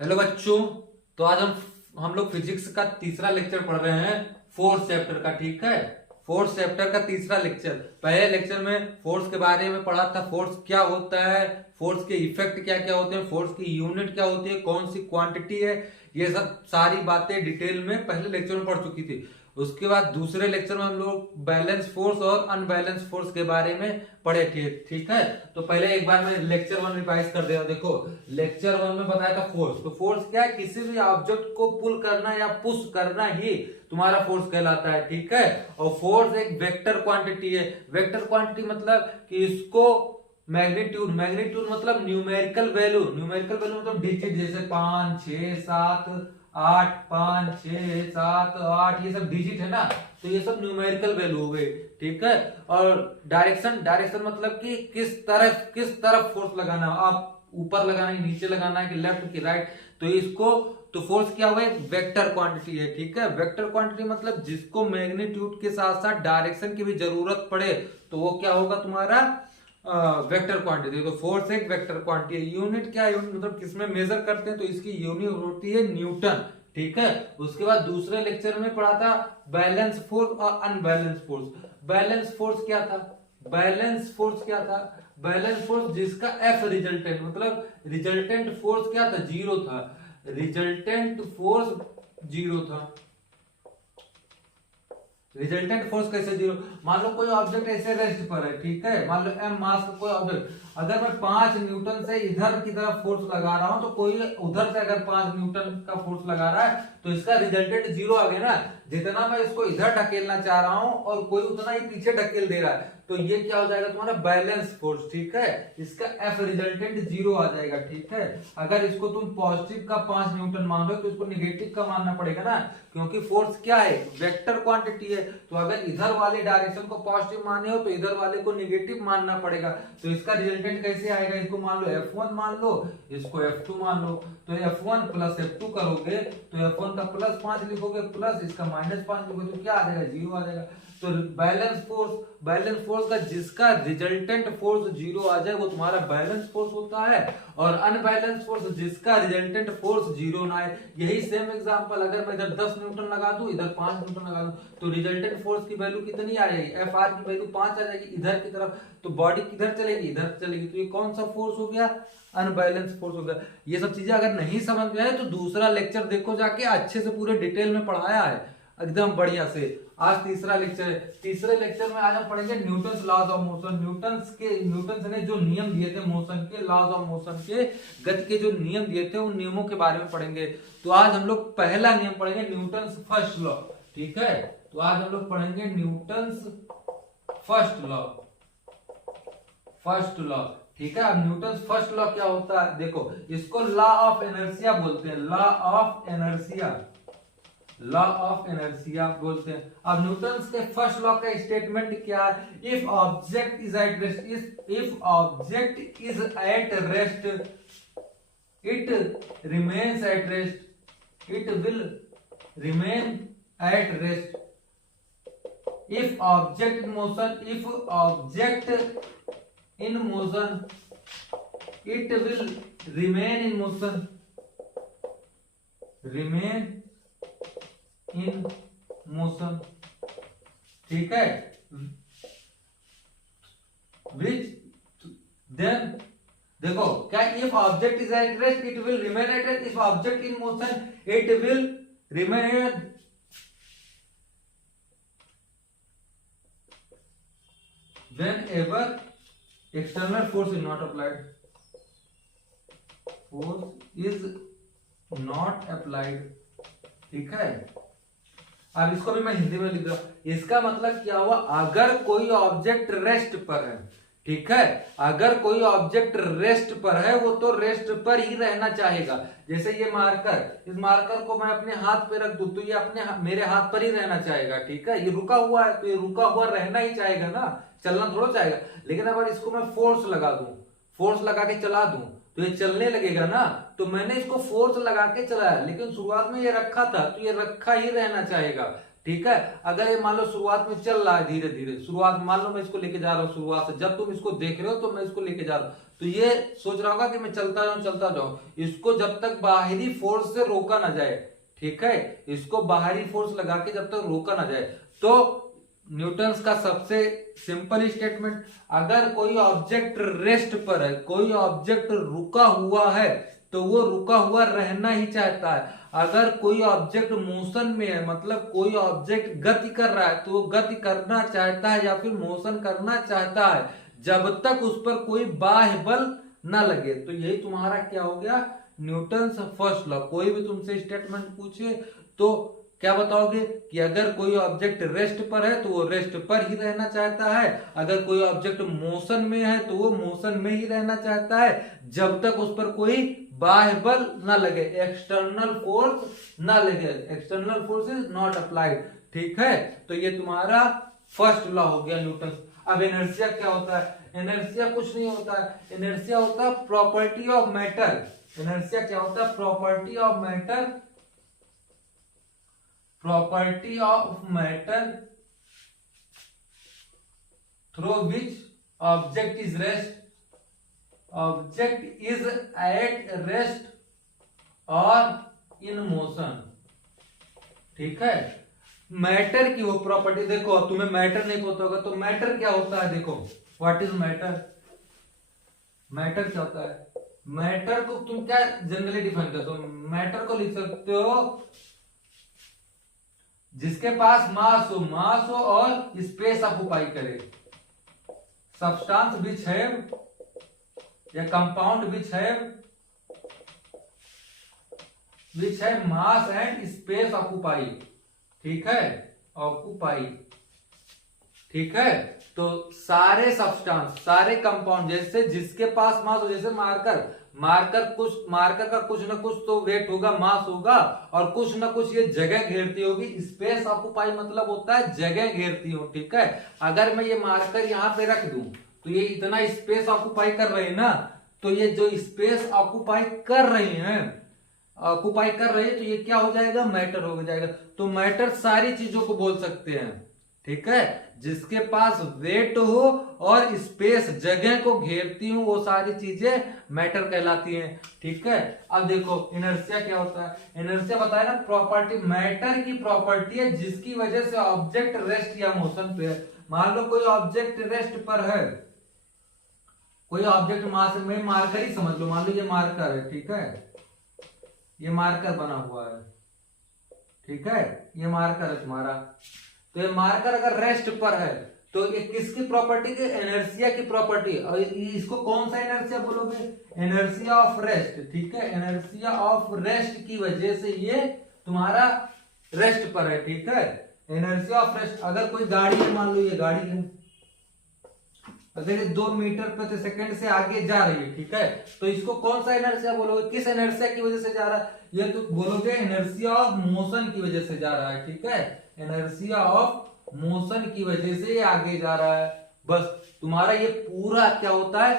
Hello बच्चों। तो आज हम लोग फिजिक्स का तीसरा लेक्चर पढ़ रहे हैं, फोर्थ चैप्टर का। ठीक है, फोर्थ चैप्टर का तीसरा लेक्चर। पहले लेक्चर में फोर्स के बारे में पढ़ा था, फोर्स क्या होता है, फोर्स के इफेक्ट क्या क्या होते हैं, फोर्स की यूनिट क्या होती है, कौन सी क्वांटिटी है, ये सब सारी बातें डिटेल में पहले लेक्चर में पढ़ चुकी थी। उसके बाद दूसरे लेक्चर में हम लोग बैलेंस फोर्स और अनबैलेंस फोर्स के बारे में पढ़े थे। ठीक है, तो पहले एक बार मैं लेक्चर वन रिवाइज कर दे रहा हूं। देखो, लेक्चर वन में बताया था फोर्स। तो फोर्स क्या है? किसी भी ऑब्जेक्ट को पुल करना या पुश करना ही तुम्हारा फोर्स कहलाता है। ठीक है, और फोर्स एक वेक्टर क्वांटिटी है। वेक्टर क्वांटिटी मतलब कि इसको मैग्नीट्यूड, मैग्नीट्यूड मतलब न्यूमेरिकल वैल्यू, न्यूमेरिकल वैल्यू मतलब डिजिट, जैसे 5 6 7 8, 5 6 7 8, ये सब डिजिट है ना, तो ये सब न्यूमेरिकल वैल्यू हो गए। ठीक है, और डायरेक्शन, डायरेक्शन मतलब कि किस तरफ फोर्स लगाना है, आप ऊपर लगाना है, नीचे लगाना है, कि लेफ्ट की राइट। तो इसको, तो फोर्स क्या हुआ? वेक्टर क्वांटिटी है। ठीक है, वेक्टर क्वांटिटी मतलब जिसको मैग्नीट्यूड के साथ साथ डायरेक्शन की भी जरूरत पड़े तो वो क्या होगा तुम्हारा? Vector quantity. तो फोर्स एक वेक्टर क्वांटिटी है। यूनिट क्या है? यूनिट मतलब किसमें मेजर करते हैं, तो इसकी यूनिट होती है न्यूटन। ठीक है, उसके बाद दूसरे लेक्चर में पढ़ा था बैलेंस फोर्स और अनबैलेंस फोर्स। बैलेंस फोर्स क्या था? बैलेंस फोर्स क्या था? बैलेंस फोर्स जिसका एफ रिजल्टेंट, मतलब रिजल्टेंट फोर्स क्या था? जीरो था। रिजल्टेंट फोर्स जीरो था। रिजल्टेंट फोर्स कैसे जीरो? मान लो कोई ऑब्जेक्ट ऐसे रेस्ट पर है, ठीक है, मान लो एम मास का कोई ऑब्जेक्ट, अगर मैं 5 न्यूटन से इधर की तरफ फोर्स लगा रहा हूं, तो कोई उधर से अगर 5 न्यूटन का फोर्स लगा रहा है तो इसका रिजल्टेंट जीरो आ गया ना। जितना मैं इसको इधर ढकेलना चाह रहा हूं और कोई उतना ही पीछे ढकेल दे रहा है, तो ये क्या हो जाएगा तुम्हारा? Balance force. ठीक है, इसका एफ रिजल्टेंट जीरो आ जाएगा। ठीक है, अगर इसको तुम पॉजिटिव का 5 न्यूटन मान लो तो इसको निगेटिव का मानना पड़ेगा ना, क्योंकि फोर्स क्या है? वेक्टर क्वांटिटी है। तो अगर इधर वाले डायरेक्शन को पॉजिटिव माने हो तो इधर वाले को निगेटिव मानना पड़ेगा। तो इसका रिजल्टेंट कैसे आएगा? इसको मान लो F1 मान लो, इसको F2 मान लो। तो F1 प्लस F2 करोगे तो F1 का प्लस 5 लिखोगे, प्लस इसका माइनस 5 लिखोगे, तो क्या आ जाएगा? जीरो आ जाएगा। तो बैलेंस फोर्स, बैलेंस फोर्स का जिसका रिजल्टेंट फोर्स जीरो आ जाए वो तुम्हारा बैलेंस फोर्स होता है। और अनबैलेंस फोर्स जिसका रिजल्टेंट फोर्स जीरो ना आए। यही सेम एग्जांपल, अगर मैं इधर 10 न्यूटन लगा दूं, इधर 5 न्यूटन लगा दूं, तो रिजल्टेंट फोर्स की वैल्यू कितनी आ जाएगी? एफ आर की वैल्यू 5 आ जाएगी इधर की तरफ। तो बॉडी किधर चलेगी? इधर चलेगी। तो ये कौन सा फोर्स हो गया? अनबैलेंस फोर्स हो गया। ये सब चीजें अगर नहीं समझ में आए तो दूसरा लेक्चर देखो जाके, अच्छे से पूरे डिटेल में पढ़ाया है एकदम बढ़िया से। आज तीसरा लेक्चर है। तीसरे लेक्चर में आज हम पढ़ेंगे Newton's laws of motion. Newton's ने जो नियम दिए थे मोशन के, लॉज ऑफ मोशन के, गति के जो नियम दिए थे उन नियमों के बारे में पढ़ेंगे। तो आज हम लोग पहला नियम पढ़ेंगे, न्यूटन्स फर्स्ट लॉ। ठीक है, तो आज हम लोग पढ़ेंगे Newton's first law. First law, ठीक है। अब न्यूटन्स फर्स्ट लॉ क्या होता है? देखो, इसको लॉ ऑफ इनर्शिया बोलते हैं। Law of inertia, law of inertia बोलते हैं। अब न्यूटन्स के फर्स्ट लॉ का स्टेटमेंट क्या है? If object is at rest, if object is at rest, it remains at rest, it will remain at rest. If object in motion, if object in motion, it will remain in motion, remain in motion। ठीक है, which then देखो क्या, if object is at rest it will remain at rest, if object in motion it will remain whenever external force is not applied, force is not applied। ठीक है, अब इसको भी मैं हिंदी में लिख रहा हूं। इसका मतलब क्या हुआ? अगर कोई ऑब्जेक्ट रेस्ट पर है, ठीक है, अगर कोई ऑब्जेक्ट रेस्ट पर है वो तो रेस्ट पर ही रहना चाहेगा। जैसे ये मार्कर, इस मार्कर को मैं अपने हाथ पे रख दूं तो ये अपने मेरे हाथ पर ही रहना चाहेगा। ठीक है, ये रुका हुआ है तो ये रुका हुआ रहना ही चाहेगा ना, चलना थोड़ा चाहेगा। लेकिन अगर इसको मैं फोर्स लगा दूं, फोर्स लगा के चला दूं तो ये चलने लगेगा ना। तो मैंने इसको फोर्स लगा के चलाया, लेकिन शुरुआत में ये रखा था तो ये रखा ही रहना चाहेगा। ठीक है। अगर ये मान लो शुरुआत में चल रहा है धीरे धीरे, शुरुआत मान लो मैं इसको लेके जा रहा हूँ शुरुआत से, जब तुम इसको देख रहे हो तो मैं इसको लेके जा रहा हूँ, तो ये सोच रहा होगा कि मैं चलता जाऊं। इसको जब तक बाहरी फोर्स से रोका ना जाए, ठीक है, इसको बाहरी फोर्स लगा के जब तक रोका ना जाए, तो न्यूटन्स का सबसे सिंपल स्टेटमेंट, अगर कोई ऑब्जेक्ट रेस्ट पर है, कोई ऑब्जेक्ट रुका हुआ है, तो वो रुका हुआ रहना ही चाहता है। अगर कोई ऑब्जेक्ट मोशन में है, मतलब कोई ऑब्जेक्ट गति कर रहा है, तो वो गति करना चाहता है या फिर मोशन करना चाहता है, जब तक उस पर कोई बाह्य बल ना लगे। तो यही तुम्हारा क्या हो गया, न्यूटन्स फर्स्ट लॉ। कोई भी तुमसे स्टेटमेंट पूछे तो क्या बताओगे कि अगर कोई ऑब्जेक्ट रेस्ट पर है तो वो रेस्ट पर ही रहना चाहता है, अगर कोई ऑब्जेक्ट मोशन में है तो वो मोशन में ही रहना चाहता है, जब तक उस पर कोई बाह्य बल ना लगे, एक्सटर्नल फोर्स ना लगे, external force is not applied, ठीक है। तो ये तुम्हारा फर्स्ट लॉ हो गया न्यूटन। अब इनर्शिया क्या होता है, इनर्शिया कुछ नहीं होता है, इनर्शिया होता है प्रॉपर्टी ऑफ मैटर। इनर्शिया क्या होता है, property of matter, property of matter through which object is at rest or in motion, ठीक है। मैटर की वो प्रॉपर्टी, देखो तुम्हें मैटर नहीं पता होगा तो मैटर क्या होता है, देखो व्हाट इज मैटर, मैटर क्या होता है, मैटर को तुम क्या जनरली डिफाइन करते हो, मैटर को लिख सकते हो जिसके पास मास हो और स्पेस ऑक्युपाई करे, सब्सटेंस विच हैव या compound which have mass and space occupy, ठीक है, ऑक्युपाई, ठीक है। तो सारे सब्सटेंस, सारे कंपाउंड, जैसे जिसके पास मास हो, जैसे मार्कर का कुछ ना कुछ तो वेट होगा, मास होगा, और कुछ ना कुछ ये जगह घेरती होगी। स्पेस ऑक्युपाई मतलब होता है जगह घेरती हो, ठीक है। अगर मैं ये मार्कर यहाँ पे रख दूं तो ये इतना स्पेस ऑक्युपाई कर रहे हैं ना, तो ये जो स्पेस ऑक्युपाई कर रही है तो ये क्या हो जाएगा, मैटर हो जाएगा। तो मैटर सारी चीजों को बोल सकते हैं, ठीक है, जिसके पास वेट हो और स्पेस जगह को घेरती हो, वो सारी चीजें मैटर कहलाती हैं, ठीक है। अब देखो इनर्शिया क्या होता है, इनर्शिया बताया ना, प्रॉपर्टी, मैटर की प्रॉपर्टी है जिसकी वजह से ऑब्जेक्ट रेस्ट या मोशन पे है। मान लो कोई ऑब्जेक्ट रेस्ट पर है, कोई ऑब्जेक्ट मास में, मार्कर ही समझ लो, मान लो ये मार्कर है, ठीक है, ये मार्कर बना हुआ है, ठीक है, ये मार्कर है तुम्हारा। तो ये मार्कर अगर रेस्ट पर है तो ये किसकी प्रॉपर्टी की, इनर्शिया की प्रॉपर्टी। और इसको कौन सा इनर्शिया बोलोगे, इनर्शिया ऑफ रेस्ट, ठीक है, इनर्शिया ऑफ रेस्ट की वजह से ये तुम्हारा रेस्ट पर है, ठीक है, इनर्शिया ऑफ रेस्ट। अगर कोई गाड़ी है, मान लो ये गाड़ी है, अगर ये 2 मीटर प्रति सेकंड से आगे जा रही है, ठीक है, तो इसको कौन सा इनर्शिया बोलोगे, किस इनर्शिया की वजह से जा रहा है, ये तो बोलोगे इनर्शिया ऑफ मोशन की वजह से जा रहा है, ठीक है, इनर्शिया ऑफ मोशन की वजह से आगे जा रहा है। बस तुम्हारा ये पूरा क्या होता है,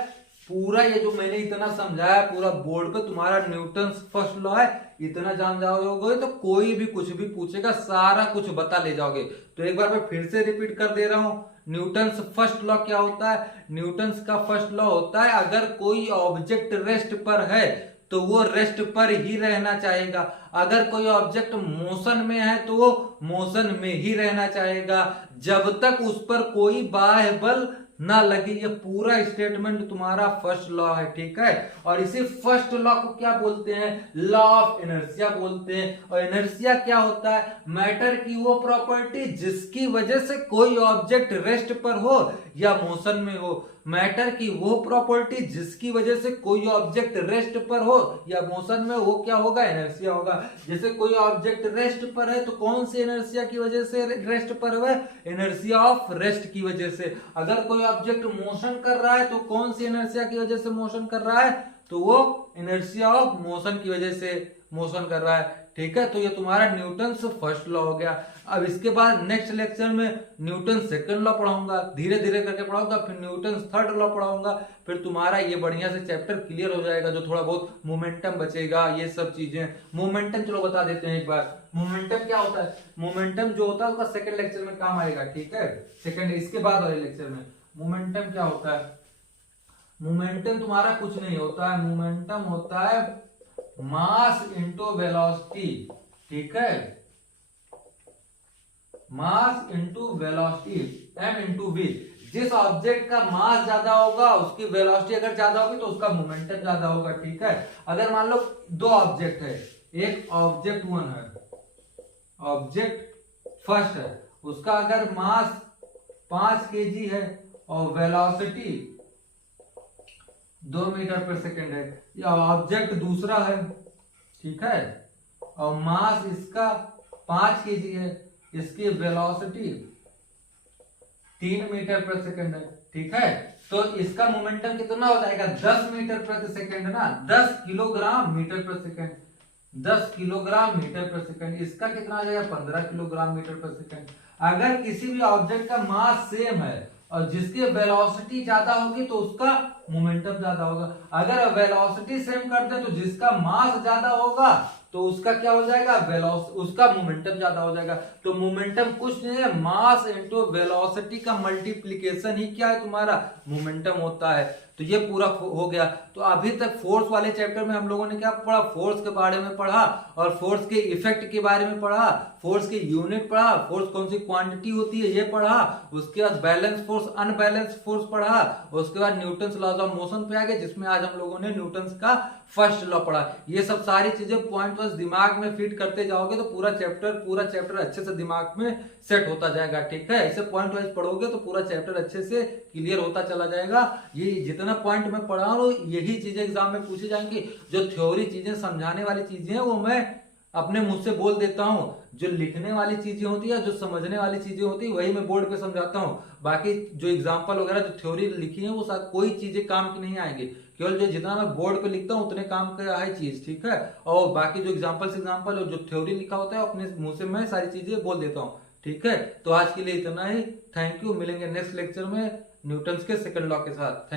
पूरा ये जो मैंने इतना समझाया पूरा बोर्ड पे तुम्हारा न्यूटन्स फर्स्ट लॉ है, इतना जान जाओगे तो कोई भी कुछ भी पूछेगा सारा कुछ बता ले जाओगे। तो एक बार मैं फिर से रिपीट कर दे रहा हूं, न्यूटन्स फर्स्ट लॉ क्या होता है, न्यूटन्स का फर्स्ट लॉ होता है अगर कोई ऑब्जेक्ट रेस्ट पर है तो वो रेस्ट पर ही रहना चाहेगा, अगर कोई ऑब्जेक्ट मोशन में है तो वो मोशन में ही रहना चाहेगा, जब तक उस पर कोई बाह्य बल ना लगे। ये पूरा स्टेटमेंट तुम्हारा फर्स्ट लॉ है, ठीक है। और इसी फर्स्ट लॉ को क्या बोलते हैं, लॉ ऑफ इनर्शिया बोलते हैं। और इनर्शिया क्या होता है, मैटर की वो प्रॉपर्टी जिसकी वजह से कोई ऑब्जेक्ट रेस्ट पर हो या मोशन में हो, मैटर की वो प्रॉपर्टी जिसकी वजह से कोई ऑब्जेक्ट रेस्ट पर हो या मोशन में, वो क्या होगा, इनर्शिया होगा। जैसे कोई ऑब्जेक्ट रेस्ट पर है तो कौन सी इनर्शिया की वजह से रेस्ट पर है, इनर्शिया ऑफ रेस्ट की वजह से। अगर कोई ऑब्जेक्ट मोशन कर रहा है तो कौन सी इनर्शिया की वजह से मोशन कर रहा है, तो वो इनर्शिया ऑफ मोशन की वजह से मोशन कर रहा है, ठीक है। तो ये तुम्हारा न्यूटन्स फर्स्ट लॉ हो गया। अब इसके बाद नेक्स्ट लेक्चर में न्यूटन सेकंड लॉ पढ़ाऊंगा, धीरे धीरे करके पढ़ाऊंगा, फिर न्यूटन थर्ड लॉ पढ़ाऊंगा, फिर तुम्हारा ये बढ़िया से चैप्टर क्लियर हो जाएगा। जो थोड़ा बहुत मोमेंटम बचेगा, ये सब चीजें, मोमेंटम चलो बता देते हैं एक बार। मोमेंटम क्या होता है? मोमेंटम जो होता है उसका सेकंड लेक्चर में काम आएगा, ठीक है, सेकंड इसके बाद वाले लेक्चर में। मोमेंटम क्या होता है? मोमेंटम तुम्हारा कुछ नहीं होता है, मोमेंटम होता है मास इंटू वेलोसिटी, ठीक है, mass into velocity, m into v। जिस ऑब्जेक्ट का मास ज्यादा होगा उसकी वेलोसिटी अगर ज्यादा होगी तो उसका मोमेंटम ज्यादा होगा, ठीक है। अगर मान लो दो ऑब्जेक्ट है, एक ऑब्जेक्ट 1 है, ऑब्जेक्ट फर्स्ट है, उसका अगर मास 5 kg है और वेलोसिटी 2 मीटर पर सेकेंड है, या ऑब्जेक्ट दूसरा है, ठीक है, और मास इसका 5 kg है, इसकी वेलोसिटी 3 मीटर प्रति सेकंड है, ठीक है। तो इसका मोमेंटम कितना हो जाएगा? 10 मीटर प्रति सेकंड ना, 10 किलोग्राम मीटर प्रति सेकंड, 10 किलोग्राम मीटर प्रति सेकंड। इसका कितना आ जाएगा? 15 किलोग्राम मीटर प्रति सेकंड। अगर किसी भी ऑब्जेक्ट का मास सेम है और जिसकी वेलोसिटी ज्यादा होगी तो उसका मोमेंटम ज्यादा होगा। अगर वेलोसिटी सेम कर दे तो जिसका मास ज्यादा होगा तो उसका क्या हो जाएगा? उसका मोमेंटम ज्यादा हो जाएगा। तो मोमेंटम कुछ नहीं है, मास इंटू वेलोसिटी का मल्टीप्लीकेशन ही क्या है? तुम्हारा मोमेंटम होता है। तो ये पूरा हो गया। तो अभी तक फोर्स वाले चैप्टर में हम लोगों ने क्या पढ़ा? फोर्स के बारे में पढ़ा और फोर्स के इफेक्ट के बारे में पढ़ा, फोर्स की यूनिट पढ़ा, फोर्स कौन सी क्वांटिटी होती है ये पढ़ा, उसके बाद बैलेंस फोर्स, अनबैलेंस फोर्स पढ़ा, उसके बाद न्यूटन्स लॉज ऑफ मोशन पे आ गए, जिसमें आज हम लोगों ने न्यूटन्स का फर्स्ट लॉ पढ़ा। ये सब सारी चीजें पॉइंट वाइज दिमाग में फिट करते जाओगे तो पूरा चैप्टर अच्छे से दिमाग में सेट होता जाएगा, ठीक है। ऐसे पॉइंट वाइज पढ़ोगे तो पूरा चैप्टर अच्छे से क्लियर होता चला जाएगा। ये जितना पॉइंट मैं पढ़ा रहा हूँ यही चीजें एग्जाम में पूछी जाएंगी। जो थ्योरी चीजें समझाने वाली चीजें हैं वो मैं अपने मुंह से बोल देता हूँ, जो लिखने वाली चीजें होती है, जो समझने वाली चीजें होती है वही मैं बोर्ड पे समझाता हूँ। बाकी जो एग्जाम्पल वगैरह जो थ्योरी लिखी है वो कोई चीजें काम की नहीं आएंगी, केवल जो जितना मैं बोर्ड पे लिखता हूँ उतने काम का है चीज, ठीक है। और बाकी जो एग्जाम्पल और जो थ्योरी लिखा होता है अपने मुंह से मैं सारी चीजें बोल देता हूँ, ठीक है। तो आज के लिए इतना ही, थैंक यू। मिलेंगे नेक्स्ट लेक्चर में न्यूटन्स के सेकंड लॉ के साथ।